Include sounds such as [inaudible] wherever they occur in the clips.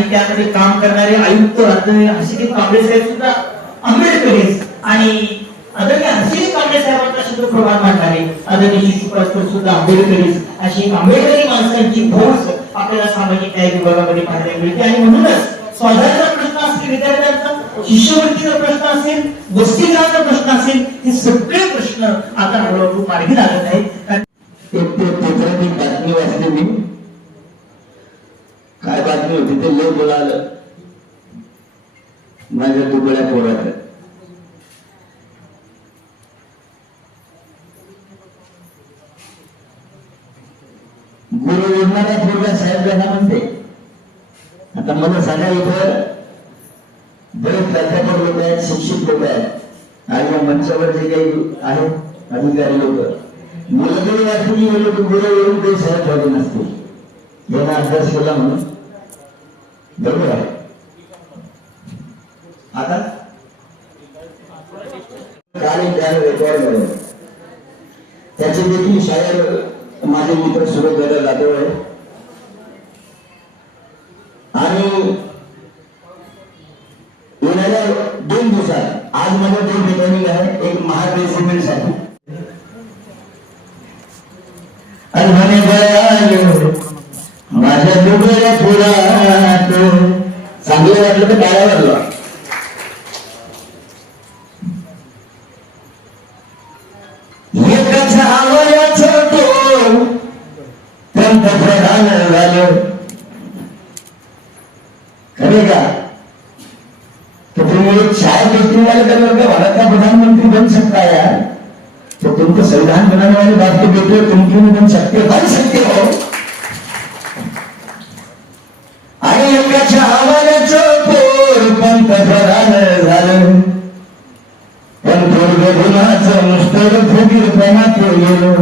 त्यामध्ये काम करणारे आयुक्त आदरणीय कांबळे साहेब सुद्धा आंबेडकरीच. आणि आदरणीय कांबळे साहेबांना सुद्धा मांडणारे आदरणीय सुद्धा अशी आंबेडकरी माणसांची आपल्याला सामाजिक न्याय विभागामध्ये पाहायला मिळते. आणि म्हणूनच स्वाधारचा प्रश्न असेल विद्यार्थ्यांचा शिष्यवृत्तीचा प्रश्न असेल वसतिगृहाचा प्रश्न असेल हे सगळे प्रश्न आता हळूहळू मार्गी लागत आहेत. बातमी वाचली मी. काय बातमी होती ते लय बोलालं माझ्या दुबळ्या पोराचं. गुरु उरणाऱ्या पोरगा साहेब त्यांना म्हणते. आता मला सांगा इथं बरेच प्राध्यापक लोक आहेत शिक्षित लोक आहेत. आणि या मंचावर जे काही आहेत अधिकारी लोक. मुलं तरी वाटते की हे लोक गुरु येऊन काही साहेब झाले नसतील. याला अभ्यास केला म्हणून. बरोबर आहे. आता? त्याचे देखील शायर माझे मित्र सुरू करायला जातो आणि येणाऱ्या दोन दिवसात आज माझ्या दोन ठिकाणी आहे एक महादेवसाठी आणि म्हणे माझ्या डोक्याला फुलात वाटलं तर काय तो पंतप्रधान झालं. खरे का? तुम्ही एक वाले करणार का? प्रधानमंत्री बन सकता है यार? तो तुमको संविधान बनाने वाले बात को बेटे तुम क्यों बन सकते बन सकते हो. पण पोरग फुगीर प्रमात गेलो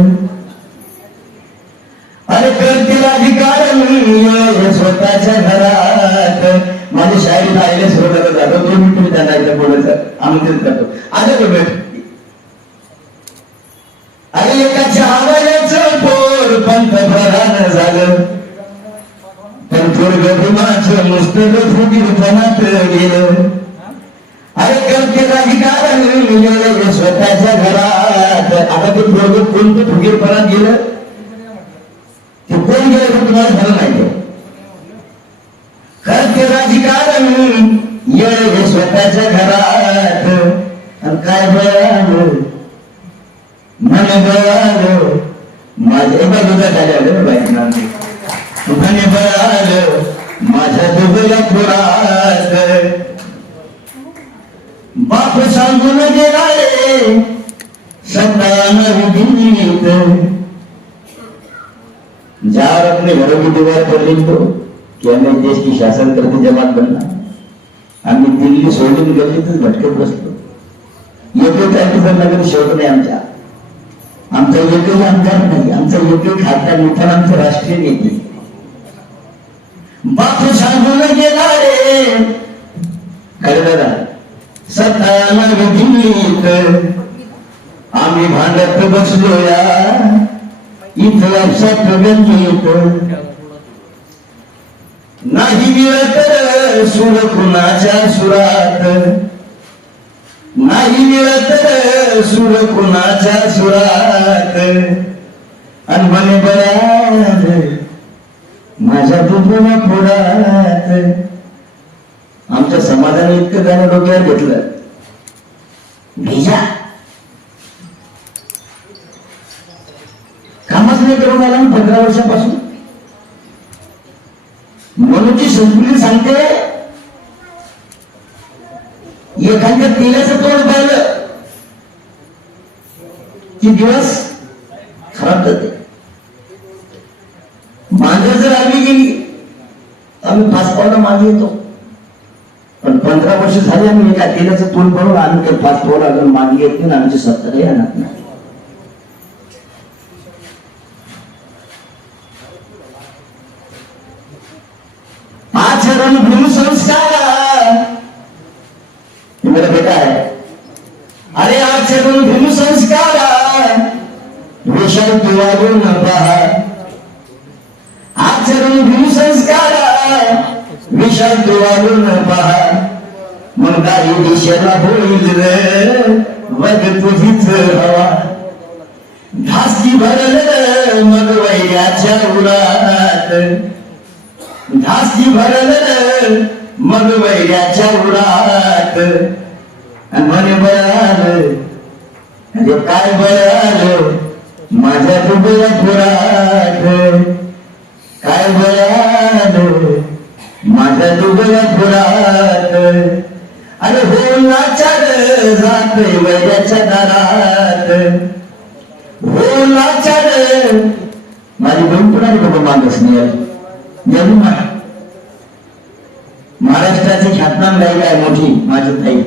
अरे आणि करतील अधिकार मिळेल स्वतःच्या घरात. माझी शाळेत आईले सोडत जातो. दोन मिनिट मी त्यांना इथं बोलायचं. आमंत्रित करतो आता तो भेट? अरे एका आवाजाचं पोर पंतप्रधान झालं. पण पोरग गुन्हाचं फुगीर प्रमात गेलं अरे करतील अधिकार मिळेल स्वतःच्या घरात आता ते पोरग कोणतं फुगीरपणात गेलं? ते कोण गेलं हे तुम्हाला खरं माहिती ते राजकारण येळ हे स्वतःच्या घरात. आणि काय बळालो मन बळालो माझ्या बाजूला झाल्या बाईक मन बळ माझ्या दुबल्या पुरात बाप सांगून गेला रे संतान दिल्लीत जहाँ अपने घरों की दीवार पर लिख दो कि हमें देश की शासन करते जमात बनना आम्ही दिल्ली सोडून गल्लीतच भटकत बसलो. योग्य त्याचं नगर शेवट नाही आमच्या. आमचा योग्य आमदार नाही आमचा योग्य खासदार मोठा आमचं राष्ट्रीय नेते. बाप सांगून गेला रे खरं दादा सत्ताना दिल्लीत आम्ही भांडत बसलो या इथं सत्वगंजीत नाही मिळत सुर कुणाच्या सुरात? नाही मिळत सुर कुणाच्या सुरात? आणि म्हणे बऱ्याच माझ्या दुबळ्या पुरात. आमच्या समाजाने इतकं त्याने डोक्यावर घेतलं. भेजा. कामच नाही करून आला पंधरा वर्षापासून. म्हणूनची संस्कृती सांगते एखाद्या तेलाचं तोंड पाहिलं की दिवस खराब जाते. मांजर जर आम्ही गेली आम्ही फास पावला मागे येतो. वर्ष झाली आम्ही एका तेलाचं तोल पडून आम्ही काही पाच पावला अजून मागे येत नाही आमची सत्ता येणार नाही. आचरण गुरु संस्कार. ये मेरा बेटा है अरे आचरण गुरु संस्कार. विषय तुवारून न पहा आचरण गुरु संस्कार. विशांत वाढून पहा मग काही दिशेला होईल रे. मग तुझीच हवा. धासी भरल मग वैऱ्याच्या उरात धासी भरल मग वैऱ्याच्या उरात म्हणे बळाल अरे काय बळाल माझ्या दुबळ्या पुरात काय बळाल माझ्या दुबळ्या पुरात अरे होलाच्या नाचार जात दारात. होलाच्या नाचार माझी बहीण पण आहे बाबा मागस नाही महाराष्ट्राची ख्यातनाम गायिका आहे मोठी माझी ताई.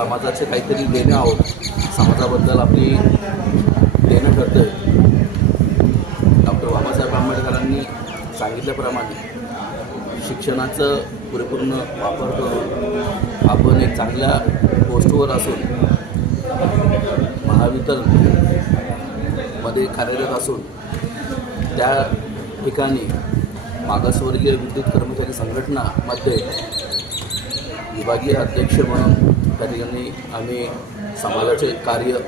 समाजाचे काहीतरी देणं आहोत. समाजाबद्दल आपली देणं ठरतं डॉक्टर बाबासाहेब आंबेडकरांनी सांगितल्याप्रमाणे शिक्षणाचं परिपूर्ण वापर करून आपण एक चांगल्या पोस्टवर असून महावितरणमध्ये कार्यरत असून त्या ठिकाणी मागासवर्गीय विद्युत कर्मचारी संघटनामध्ये विभागीय अध्यक्ष म्हणून त्या ठिकाणी आम्ही समाजाचे कार्य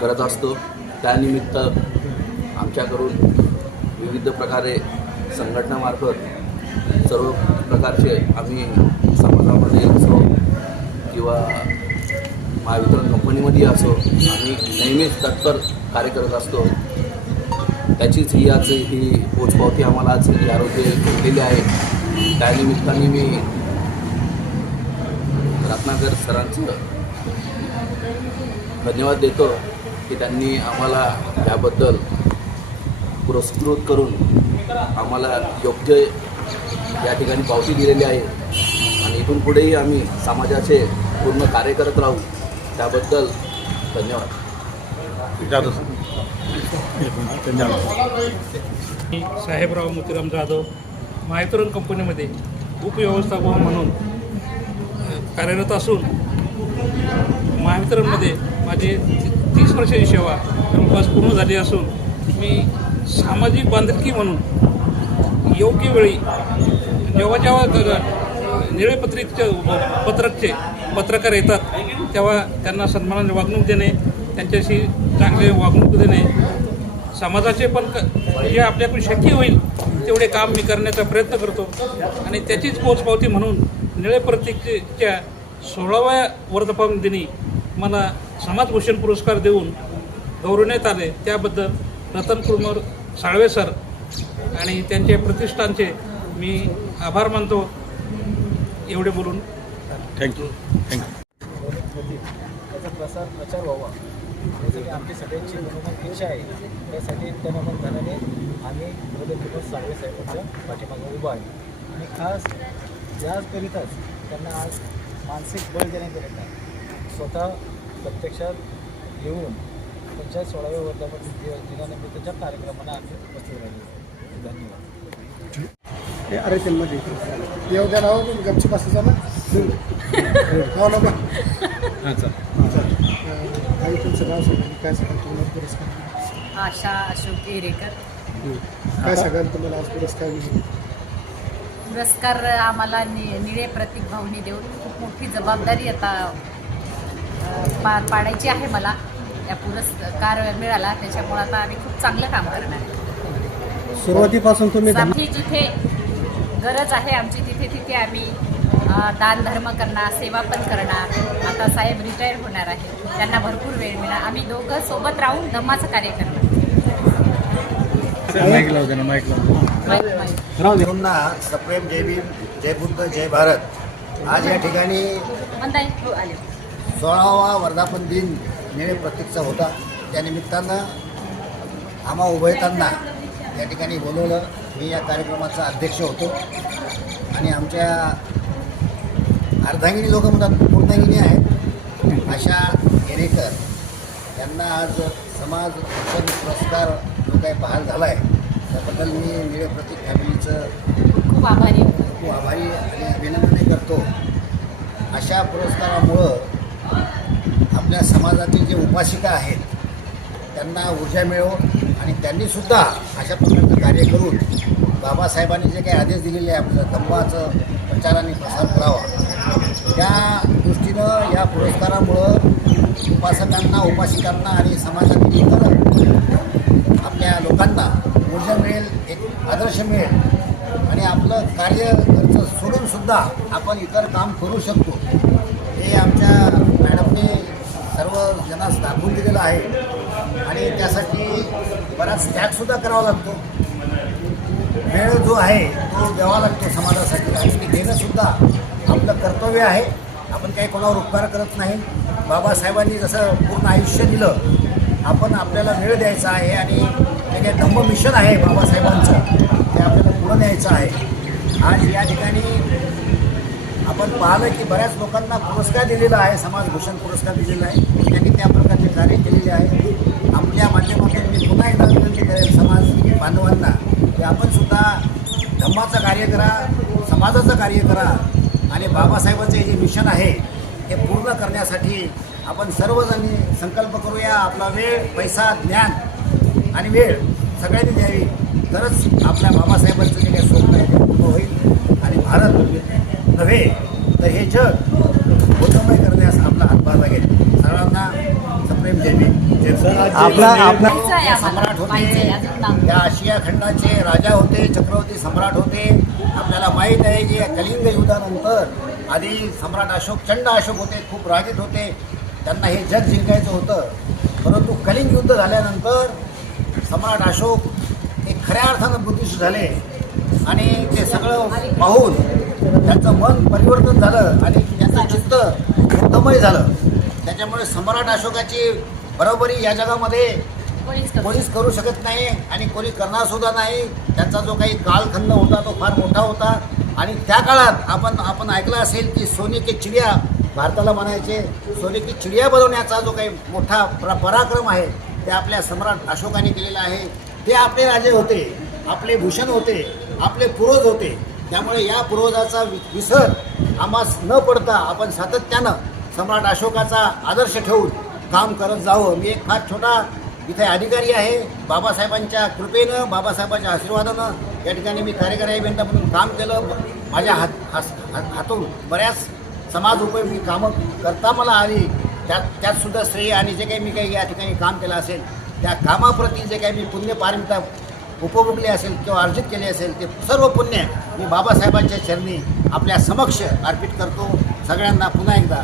करत असतो. त्यानिमित्त आमच्याकडून विविध प्रकारे संघटनामार्फत सर्व प्रकारचे आम्ही समाजामध्ये असो किंवा महावितरण कंपनीमध्ये असो आम्ही नेहमीच तत्पर कार्य करत असतो. त्याचीच ही आज ही पोचपावती आम्हाला आज ही आरोग्य भेटलेली आहे. त्यानिमित्ताने मी रत्नाकर सरांचं धन्यवाद देतो की त्यांनी आम्हाला याबद्दल पुरस्कृत करून आम्हाला योग्य या ठिकाणी पावती दिलेली आहे. आणि इथून पुढेही आम्ही समाजाचे पूर्ण कार्य करत राहू त्याबद्दल धन्यवाद. साहेबराव मोतीराम जाधव महावितरण कंपनीमध्ये उपव्यवस्थापक म्हणून कार्यरत असून महावितरणमध्ये माझी ती- तीस वर्षाची सेवा जवळपास पूर्ण झाली असून मी सामाजिक बांधिलकी म्हणून योग्य वेळी जेव्हा जेव्हा निळेपत्रिकचे पत्रकचे पत्रकार येतात तेव्हा त्यांना सन्मानाने वागणूक देणे त्यांच्याशी चांगले वागणूक देणे समाजाचे पण जे आपल्याकडून शक्य होईल तेवढे काम मी करण्याचा प्रयत्न करतो. आणि त्याचीच पोचपावती म्हणून निळे प्रतीकच्या सोळाव्या वर्धापन दिनी मला समाजभूषण पुरस्कार देऊन गौरवण्यात आले. त्याबद्दल रतन कुमार साळवे सर आणि त्यांच्या प्रतिष्ठानचे मी आभार मानतो. एवढे बोलून थँक्यू थँक्यू त्याचा प्रसार प्रचार व्हावा. यासाठी आमची सगळ्यांची मनोमन इच्छा आहे. त्यासाठी तनमन धनाने आम्ही प्रदीप साळवे साहेबांच्या पाठीमागे उभा आहे. आणि खास याचकरिताच त्यांना आज मानसिक बळ देण्याकरिता स्वतः प्रत्यक्षात येऊन त्यांच्या सोळाव्या वर्धापन दिनानिमित्तच्या कार्यक्रमाला आम्ही उपस्थित राहिलो. धन्यवाद. अरे त्यांमध्ये येऊ द्या नाव गपची पासून ना. हो ना बा. हां चल. काही तुमचं नाव सांगा. काय सांगाल तुम्हाला पुरस्कार? आशा अशोक एरेकर काय सांगाल तुम्हाला आज पुरस्कार? विषयी पुरस्कार आम्हाला नि निळे प्रतीक भावनी देऊन खूप मोठी जबाबदारी आता पार पाडायची आहे मला. या पुरस्कार मिळाला त्याच्यामुळे आता आम्ही खूप चांगलं काम करणार आहे. सुरुवातीपासून तुम्ही आमची जिथे गरज आहे आमची तिथे तिथे आम्ही अ, दान धर्म करणार सेवा पण करणार. आता साहेब रिटायर होणार आहे त्यांना भरपूर वेळ मिळणार. आम्ही दोघं सोबत राहून धम्माचं कार्य करणार. माईक ना सप्रेम जय भीम जय बुद्ध जय भारत. आज या ठिकाणी सोळावा वर्धापन दिन निळे प्रतीकचा होता. त्यानिमित्तानं आम्हा उभयतांना या ठिकाणी बोलवलं. मी या कार्यक्रमाचा अध्यक्ष होतो. आणि आमच्या अर्धांगिनी लोक म्हणतात पूर्णांगिनी आहेत? अशा येरेकर यांना आज समाज शिक्षण पुरस्कार जो काही बहाल झाला आहे त्याबद्दल मी निळे प्रतीक फॅमिलीचं खूप आभारी. खूप आभारी आणि अभिनंदनही करतो अशा पुरस्कारामुळं आपल्या समाजातील जे उपासिका आहेत त्यांना ऊर्जा मिळो आणि त्यांनीसुद्धा अशा प्रकारचं कार्य करून बाबासाहेबांनी जे काही आदेश दिलेले आहे आपलं धम्माचं प्रचाराने प्रसार करावा त्या दृष्टीनं या पुरस्कारामुळं उपासकांना उपासिकांना आणि समाजातील इतर आपल्या लोकांना ऊर्जा मिळेल एक आदर्श मिळेल. आणि आपलं कार्य सोडूनसुद्धा आपण इतर काम करू शकतो. हे आमच्या मॅडमने सर्व जनास दाखवून दिलेलं आहे. आणि त्यासाठी बराच त्यागसुद्धा करावा लागतो. वेळ जो आहे तो द्यावा लागतो समाजासाठी. आणि ते आपलं कर्तव्य आहे. आपण काही कोणावर उपकार करत नाही. बाबासाहेबांनी जसं पूर्ण आयुष्य दिलं आपण आपल्याला वेळ द्यायचा आहे आणि जे काही मिशन आहे बाबासाहेबांचं. ते आपल्याला पुढं न्यायचं आहे. आज या ठिकाणी आपण पाहिलं की बऱ्याच लोकांना पुरस्कार दिलेला आहे समाजभूषण पुरस्कार दिलेला आहे. त्यांनी त्या प्रकारचे कार्य केलेले आहे. आपल्या माध्यमातून मी पुन्हा एकदा विनंती करेल समाज बांधवांना की आपण सुद्धा धम्माचं कार्य करा समाजाचं कार्य करा. आणि बाबासाहेबांचं जे मिशन आहे ते पूर्ण करण्यासाठी आपण सर्वजणी संकल्प करूया. आपला वेळ पैसा ज्ञान आणि वेळ सगळ्यांनी द्यावी. तरच आपल्या बाबासाहेबांचं जे काही स्वप्न आहे ते पूर्ण होईल. आणि भारत नव्हे तर हे जग बोधमय करण्यास आपला हातभार लागेल. सर्वांना सप्रेम जय सम्राट होते या आशिया खंडाचे राजा होते चक्रवर्ती सम्राट होते. आपल्याला माहीत आहे की या कलिंग युद्धानंतर आधी सम्राट अशोक चंड अशोक होते खूप रागीट होते. त्यांना हे जग जिंकायचं होतं. परंतु कलिंग युद्ध झाल्यानंतर सम्राट अशोक हे खऱ्या अर्थानं बुद्धिस्ट झाले आणि ते सगळं पाहून त्यांचं मन परिवर्तन झालं आणि त्यांचं चित्त शुद्धमय झालं. त्याच्यामुळे सम्राट अशोकाची बरोबरी या जगामध्ये कोणीच करू कोणीच करू शकत नाही आणि कोणी करणार सुद्धा नाही. त्यांचा जो काही कालखंड होता तो फार मोठा होता. आणि त्या काळात आपण आपण ऐकलं असेल की सोने की चिडिया भारताला म्हणायचे सोने की चिडिया बनवण्याचा जो काही मोठा प्र पराक्रम आहे ते आपल्या सम्राट अशोकाने केलेलं आहे. ते आपले राजे होते आपले भूषण होते आपले पूर्वज होते. त्यामुळे या पूर्वजाचा वि- विसर आम्हास न पडता आपण सातत्यानं सम्राट अशोकाचा आदर्श ठेवून काम करत जावं. मी एक फार छोटा इथे अधिकारी आहे. बाबासाहेबांच्या कृपेनं बाबासाहेबांच्या आशीर्वादानं या ठिकाणी मी कार्यकारी अभियंता म्हणून काम केलं. माझ्या हात हास- हात- हातून बऱ्याच समाज उपयोगी कामं करता मला आली. त्यात त्यात सुद्धा श्रेय आणि जे काही मी काही या ठिकाणी काम केलं असेल त्या कामाप्रती जे काही मी पुण्य पारमिता उपभोगले असेल किंवा अर्जित केले असेल ते सर्व पुण्य मी बाबासाहेबांच्या चरणी आपल्या समक्ष अर्पित करतो. सगळ्यांना पुन्हा एकदा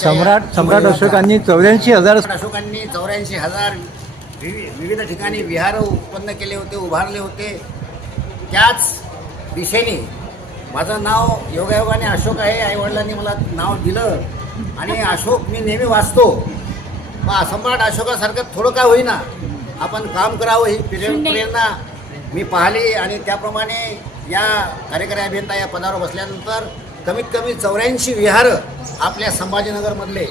सम्राट सम्राट अशोकांनी चौऱ्याऐंशी हजार अशोकांनी चौऱ्याऐंशी हजार विवि- विविध ठिकाणी विहार उत्पन्न केले होते उभारले होते. त्याच दिशेने माझं नाव योगायोगाने अशोक आहे आईवडिलांनी मला नाव दिलं. आणि अशोक मी नेहमी वाचतो. मग सम्राट अशोकासारखं थोडं काय होईना. आपण काम करावं ही प्रेर- प्रेरणा मी पाहिली आणि त्याप्रमाणे या कार्यकारी अभियंता या पदावर बसल्यानंतर कमीत कमी चौऱ्याऐंशी विहार आपल्या संभाजीनगरमधले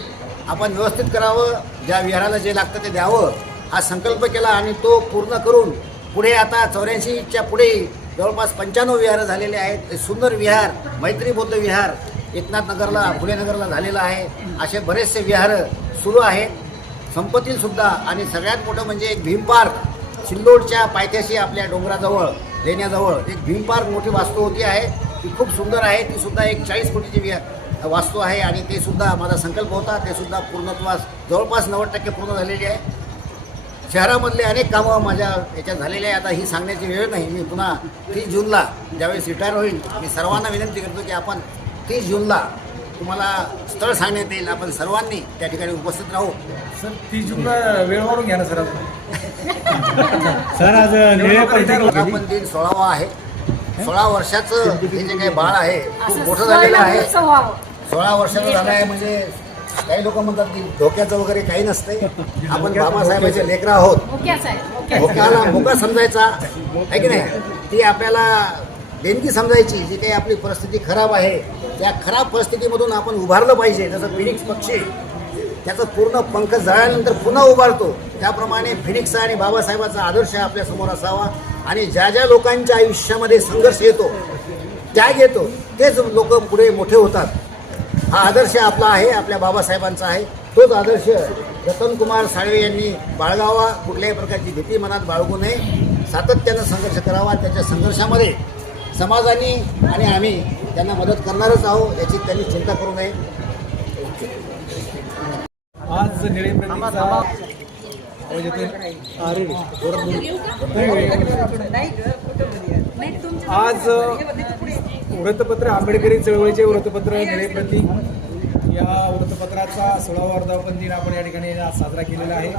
आपण व्यवस्थित करावं ज्या विहाराला जे लागतं ते द्यावं हा संकल्प केला आणि तो पूर्ण करून पुढे आता चौऱ्याऐंशीच्या पुढे जवळपास पंच्याण्णव विहार झालेले आहेत. सुंदर विहार मैत्री बौद्ध विहार एकनाथ नगरला फुले नगरला झालेला आहे. असे बरेचसे विहार सुरू आहेत. संपत्तीसुद्धा आणि सगळ्यात मोठं म्हणजे एक भीम पार्क. सिल्लोडच्या पायथ्याशी आपल्या डोंगराजवळ लेण्याजवळ एक भीम पार्क मोठी वास्तू होती आहे. ती खूप सुंदर आहे. ती सुद्धा एक चाळीस कोटीची विहार वास्तू आहे. आणि ते सुद्धा माझा संकल्प होता. ते सुद्धा पूर्णत्वास जवळपास नव्वद टक्के पूर्ण झालेली आहे. शहरामधले अनेक कामं माझ्या याच्यात झालेली आहे आता ही सांगण्याची वेळ नाही. मी पुन्हा तीस जूनला ज्यावेळेस रिटायर होईल मी सर्वांना विनंती करतो की आपण तीस जूनला तुम्हाला स्थळ सांगण्यात येईल. आपण सर्वांनी त्या ठिकाणी उपस्थित राहू. सर तीस जूनला वेळ वाढून घ्या ना सर. सर आज निळ्या वर्धापन दिन सोळावा आहे. सोळा वर्षाचं हे जे काही बाळ आहे खूप मोठं झालेलं आहे. सोळा वर्षाचं झालं आहे म्हणजे काही लोक म्हणतात की धोक्याचं वगैरे काही नसते आपण बाबासाहेबांचे लेकरं आहोत. मोक्याला मोका समजायचा. आहे की नाही? ती आपल्याला देणगी समजायची जी काही आपली परिस्थिती खराब आहे त्या खराब परिस्थितीमधून आपण उभारलं पाहिजे. जसं फिनिक्स पक्षी त्याचं पूर्ण पंख जळल्यानंतर पुन्हा उभारतो. त्याप्रमाणे फिनिक्स आणि बाबासाहेबाचा आदर्श आपल्यासमोर असावा आणि ज्या ज्या लोकांच्या आयुष्यामध्ये संघर्ष येतो त्याग येतो तेच लोक पुढे मोठे होतात. हा आदर्श आपला आहे आपल्या बाबासाहेबांचा आहे. तोच आदर्श रतनकुमार साळवे यांनी बाळगावा. कुठल्याही प्रकारची भीती मनात बाळगू नये. सातत्यानं संघर्ष करावा. त्याच्या संघर्षामध्ये समाजाने आणि आम्ही त्यांना मदत करणारच आहोत याची त्यांनी चिंता करू नये. आज अरे आज वृत्तपत्र आंबेडकरी चळवळीचे वृत्तपत्र निळेप्रती या वृत्तपत्राचा सोळावा वर्धापन दिन आपण या ठिकाणी आज साजरा केलेला आहे.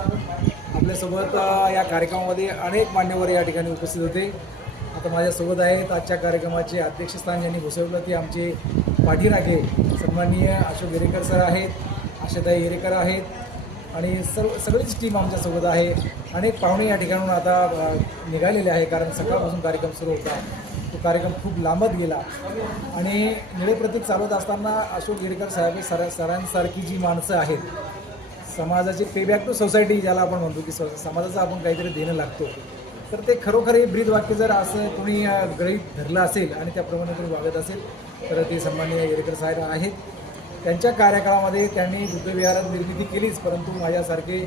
आपल्यासोबत या कार्यक्रमामध्ये अनेक मान्यवर या ठिकाणी उपस्थित होते. आता माझ्यासोबत आहेत आजच्या कार्यक्रमाचे अध्यक्षस्थान यांनी घुसवलं ते आमचे पाठीराखे सन्माननीय अशोक गेरेकर सर आहेत आशाताई हिरेकर आहेत आणि सर्व सगळीच टीम आमच्यासोबत आहे. अनेक पाहुणे या ठिकाणून आता निघालेले आहे कारण सकाळपासून कार्यक्रम सुरू होता. तो कार्यक्रम खूप लांबत गेला. आणि निळे प्रतीक चालवत असताना अशोक गिरकर साहेब सर सरांसारखी जी माणसं आहेत समाजाची पे बॅक टू सोसायटी ज्याला आपण म्हणतो की स- समाजाचं आपण काहीतरी देणं लागतो. तर ते खरोखर हे ब्रीद वाक्य जर असं कोणी ग्रहित गृहीत धरलं असेल आणि त्याप्रमाणे कोणी वागत असेल तर ते सन्माननीय येरेकर साहेब आहेत. त्यांच्या कार्यकाळामध्ये त्यांनी बुद्धविहारात निर्मिती केलीच परंतु माझ्यासारखे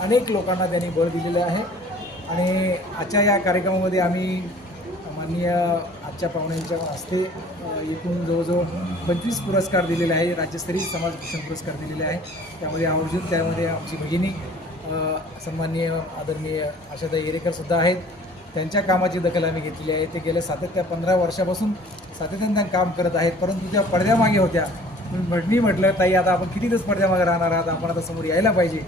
अनेक लोकांना त्यांनी बळ दिलेलं आहे. आणि आजच्या या कार्यक्रमामध्ये आम्ही माननीय आजच्या पाहुण्यांच्या हस्ते एकूण जवळजवळ पंचवीस पुरस्कार दिलेले आहे. राज्यस्तरीय समाजभूषण पुरस्कार दिलेले आहे. त्यामध्ये आवर्जून त्यामध्ये आमची भगिनी सन्माननीय आदरणीय आशाताई येरेकरसुद्धा आहेत. त्यांच्या कामाची दखल आम्ही घेतलेली आहे. ते गेल्या सातत्या पंधरा वर्षापासून सातत्यानं काम करत आहेत. परंतु त्या पडद्यामागे होत्या. मी म्हटलं ताई आता आपण किती दिवस पडद्यामागे राहणार आहात? आपण आता समोर यायला पाहिजे.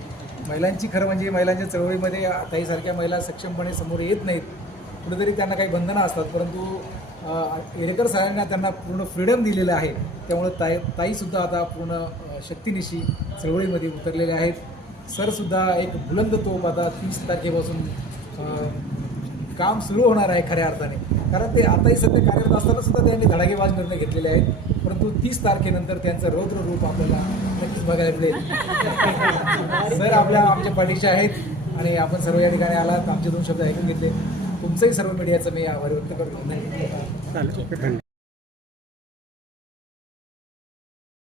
महिलांची खरं म्हणजे महिलांच्या चळवळीमध्ये ताईसारख्या महिला सक्षमपणे समोर येत नाहीत. कुठेतरी त्यांना काही बंधनं असतात. परंतु एरेकर येरेकर साहेबांना त्यांना पूर्ण फ्रीडम दिलेलं आहे. त्यामुळे ताई ताईसुद्धा आता पूर्ण शक्तीनिशी शक्तिनिशी चळवळीमध्ये उतरलेल्या आहेत. सरसुद्धा एक बुलंद तोप आता तीस तारखेपासून काम सुरू होणार आहे खऱ्या अर्थाने. कारण ते आताही सध्या कार्यरत असताना सुद्धा त्यांनी धडाकेबाज निर्णय घेतलेले आहेत. परंतु तीस तारखेनंतर त्यांचं रौद्र रूप आपल्याला नक्कीच बघायला मिळेल. [laughs] सर आपल्या आमच्या पाठीचे आहेत आणि आपण सर्व या ठिकाणी आलात. आमचे दोन शब्द ऐकून घेतले. तुमचंही सर्व मीडियाचं मी आभार व्यक्त करतो.